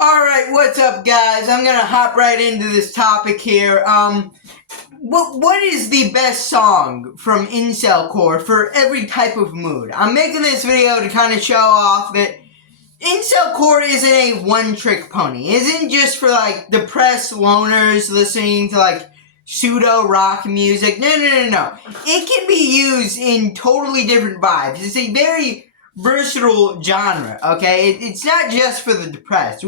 Alright, what's up guys? I'm gonna hop right into this topic here. What is the best song from Incelcore for every type of mood? I'm making this video to kind of show off that Incelcore isn't a one-trick pony. It isn't just for like depressed loners listening to like pseudo-rock music. No. It can be used in totally different vibes. It's a very versatile genre, okay? It's not just for the depressed.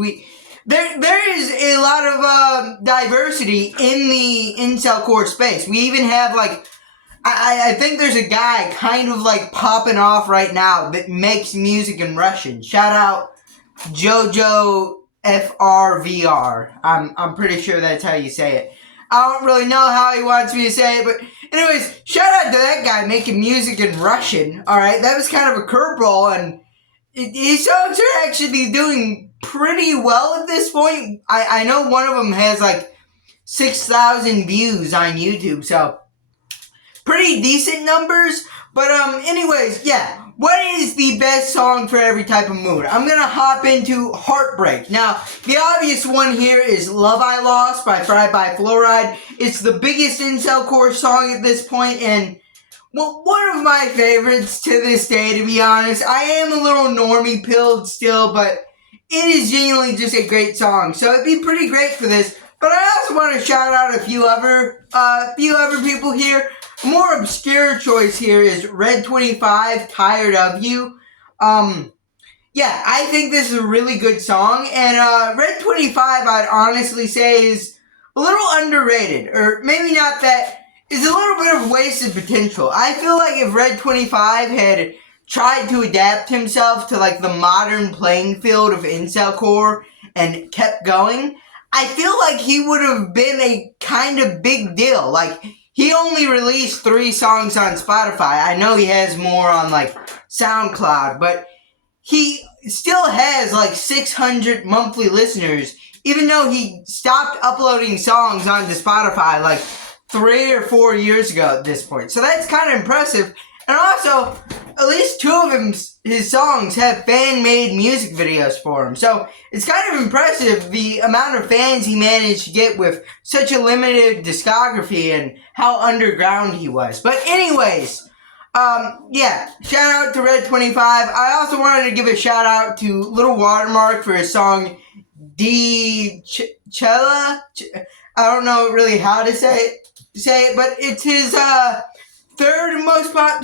There is a lot of diversity in the incelcore space. We even have like, I think there's a guy kind of like popping off right now that makes music in Russian. Shout out Jojo FRVR. I'm pretty sure that's how you say it. I don't really know how he wants me to say it, but anyways, shout out to that guy making music in Russian. Alright, that was kind of a curveball, and his songs are actually doing pretty well at this point. I know one of them has like 6,000 views on YouTube, so pretty decent numbers. But anyways, yeah. What is the best song for every type of mood? I'm gonna hop into Heartbreak. Now, the obvious one here is Love I Lost by Fried by Fluoride. It's the biggest incelcore song at this point, and well, one of my favorites to this day, to be honest. I am a little normie pilled still, but it is genuinely just a great song. So it'd be pretty great for this. But I also want to shout out a few other people here. A more obscure choice here is Red 25, Tired of You. Yeah, I think this is a really good song. And Red 25, I'd honestly say, is a little underrated. Or maybe not that. Is a little bit of wasted potential. I feel like if Red 25 had tried to adapt himself to like the modern playing field of incelcore and kept going, I feel like he would have been a kind of big deal. Like, he only released 3 songs on Spotify. I know he has more on like SoundCloud, but he still has like 600 monthly listeners, even though he stopped uploading songs onto Spotify like 3 or 4 years ago at this point. So that's kind of impressive. And also, at least 2 of his songs have fan-made music videos for him. So it's kind of impressive the amount of fans he managed to get with such a limited discography and how underground he was. But anyways, yeah, shout out to Red 25. I also wanted to give a shout out to Little Watermark for his song Chella. I don't know really how to say it, but it's his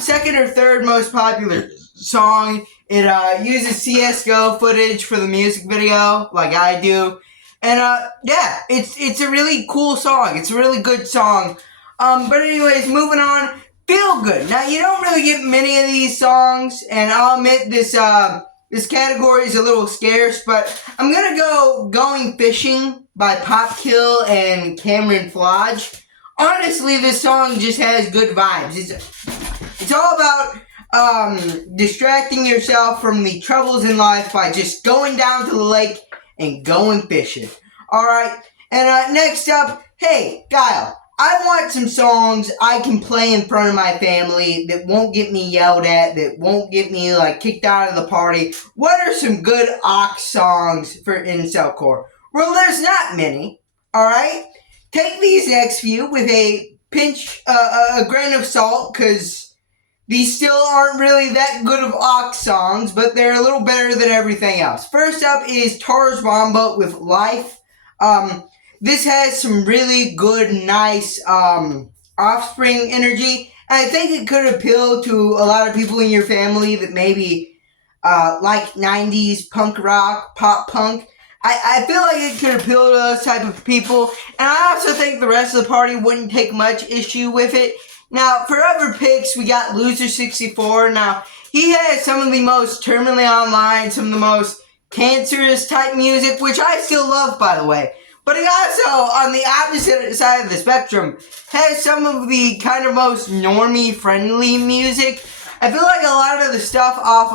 second or third most popular song. It uses CS:GO footage for the music video, like I do. And yeah, it's a really cool song. It's a really good song. But anyways, moving on. Feel Good. Now, you don't really get many of these songs, and I'll admit this category is a little scarce, but I'm gonna go Going Fishing by Popkill and Cameron Flodge. Honestly, this song just has good vibes. It's all about distracting yourself from the troubles in life by just going down to the lake and going fishing. Alright, and next up, hey, Kyle, I want some songs I can play in front of my family that won't get me yelled at, that won't get me, like, kicked out of the party. What are some good aux songs for incelcore? Well, there's not many, alright? Take these next few with a pinch, a grain of salt, because these still aren't really that good of aux songs, but they're a little better than everything else. First up is Tars Wamba with Life. This has some really good, nice, Offspring energy, and I think it could appeal to a lot of people in your family that maybe, like 90s punk rock, pop punk. I feel like it could appeal to those type of people, and I also think the rest of the party wouldn't take much issue with it. Now, for other picks, we got Loser64. Now, he has some of the most terminally online, some of the most cancerous type music, which I still love, by the way. But he also, on the opposite side of the spectrum, has some of the kind of most normie-friendly music. I feel like a lot of the stuff off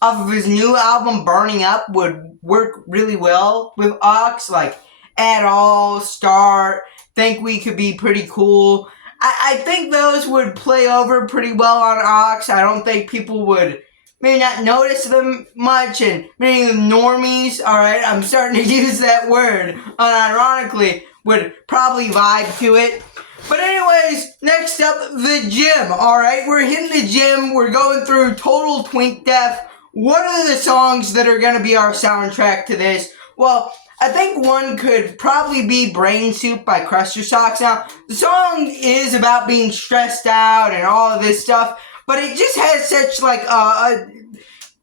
of his new album, Burning Up, would work really well with aux, like At All, Start, Think We Could Be Pretty Cool. I think those would play over pretty well on aux. I don't think people would may not notice them much, and many of the normies, alright, I'm starting to use that word unironically, would probably vibe to it. But anyways, next up, the gym, alright? We're hitting the gym, we're going through total twink death. What are the songs that are going to be our soundtrack to this? Well, I think one could probably be Brain Soup by Crusher Socks. Now, the song is about being stressed out and all of this stuff, but it just has such like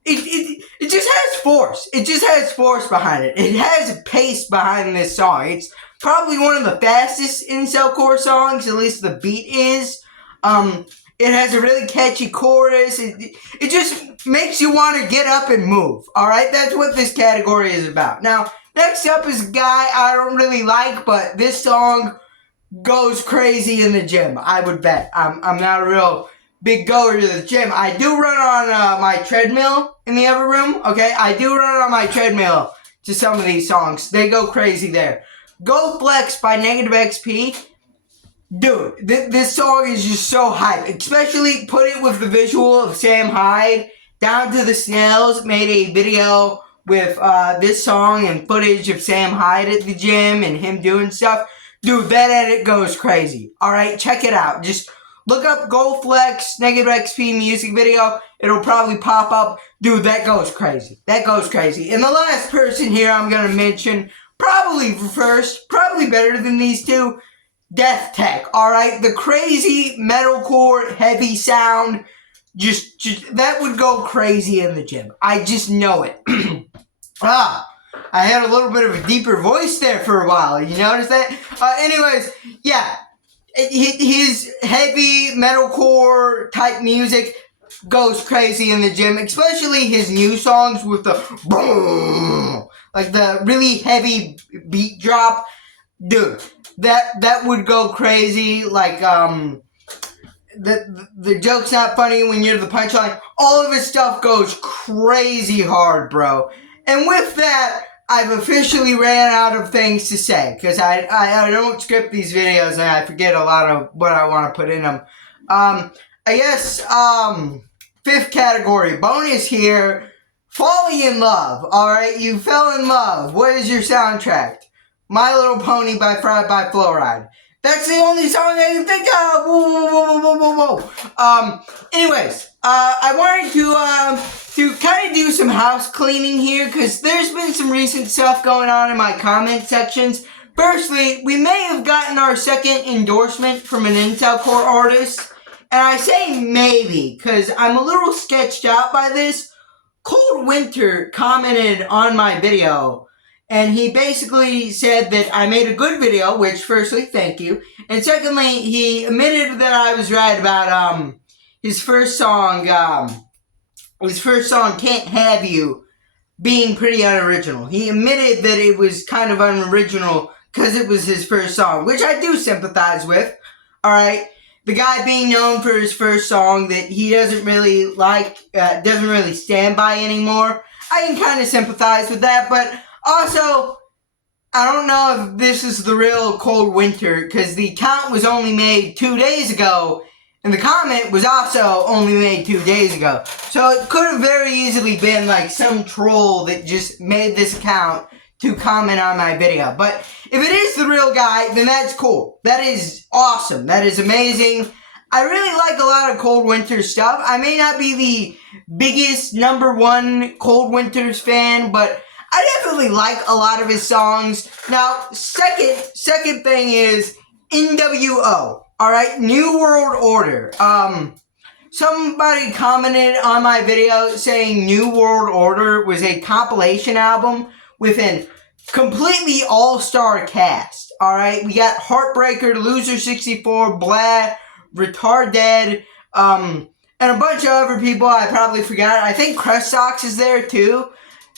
it just has force. It just has force behind it. It has pace behind this song. It's probably one of the fastest incelcore songs, at least the beat is. It has a really catchy chorus. It just makes you want to get up and move. Alright, that's what this category is about. Now, next up is a guy I don't really like, but this song goes crazy in the gym, I would bet. I'm not a real big goer to the gym. I do run on my treadmill in the other room, okay? I do run on my treadmill to some of these songs. They go crazy there. Go Flex by Negative XP. Dude, this song is just so hype. Especially put it with the visual of Sam Hyde. Down to the Snails made a video with this song and footage of Sam Hyde at the gym and him doing stuff. Dude, that edit goes crazy. Alright, check it out. Just look up Go Flex Negative XP music video. It'll probably pop up. Dude, that goes crazy. That goes crazy. And the last person here I'm going to mention, probably first, probably better than these two, Death Tech, alright? The crazy metalcore heavy sound, just that would go crazy in the gym. I just know it. I had a little bit of a deeper voice there for a while. You notice that? Anyways, yeah. His heavy metalcore type music goes crazy in the gym, especially his new songs with the boom, like the really heavy beat drop. Dude, that would go crazy. Like the joke's not funny when you're the punchline. All of his stuff goes crazy hard, bro. And with that, I've officially ran out of things to say, because I don't script these videos and I forget a lot of what I want to put in them. I guess fifth category bonus here. Falling in love. Alright, you fell in love. What is your soundtrack? My Little Pony by Fried by Fluoride. That's the only song I can think of. Whoa. Anyways, I wanted to kind of do some house cleaning here, because there's been some recent stuff going on in my comment sections. Firstly, we may have gotten our second endorsement from an incelcore artist. And I say maybe, because I'm a little sketched out by this. Cold Winter commented on my video, and he basically said that I made a good video, which firstly, thank you. And secondly, he admitted that I was right about his first song, Can't Have You, being pretty unoriginal. He admitted that it was kind of unoriginal because it was his first song, which I do sympathize with. Alright, the guy being known for his first song that he doesn't really like, doesn't really stand by anymore. I can kind of sympathize with that, but also, I don't know if this is the real Cold Winter, because the account was only made 2 days ago, and the comment was also only made 2 days ago. So it could have very easily been like some troll that just made this account to comment on my video. But if it is the real guy, then that's cool. That is awesome. That is amazing. I really like a lot of Cold Winter stuff. I may not be the biggest #1 Cold Winters fan, but I definitely like a lot of his songs. Now, second thing is NWO. Alright, New World Order. Somebody commented on my video saying New World Order was a compilation album with a completely all-star cast. Alright, we got Heartbreaker, Loser 64, Blah, Retarded, and a bunch of other people I probably forgot. I think Crust Socks is there too.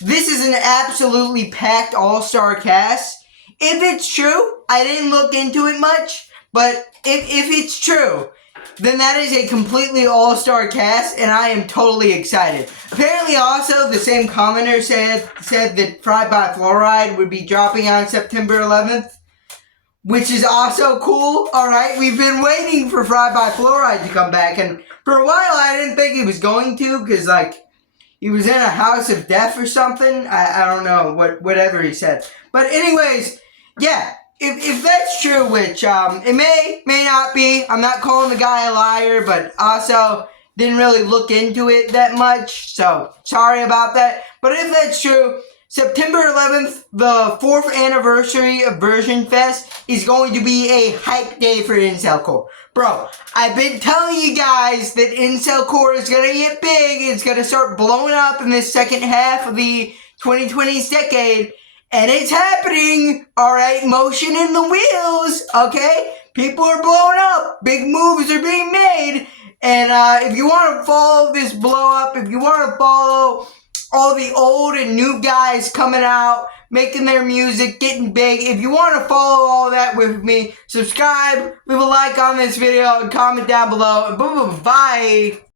This is an absolutely packed all-star cast. If it's true, I didn't look into it much, but if it's true, then that is a completely all-star cast, and I am totally excited. Apparently also, the same commenter said that Fried by Fluoride would be dropping on September 11th, which is also cool. Alright, we've been waiting for Fried by Fluoride to come back, and for a while I didn't think he was going to, because, like, he was in a house of death or something. I don't know whatever he said. But anyways, yeah. If that's true, which it may not be. I'm not calling the guy a liar, but also didn't really look into it that much. So sorry about that. But if that's true, September 11th, the 4th anniversary of Version Fest, is going to be a hype day for Incelcore. Bro, I've been telling you guys that Incelcore is going to get big. It's going to start blowing up in the second half of the 2020s decade. And it's happening, alright? Motion in the wheels, okay? People are blowing up. Big moves are being made. And if you want to follow this blow up, if you want to follow all the old and new guys coming out, making their music, getting big, if you want to follow all that with me, subscribe, leave a like on this video, and comment down below. Bye.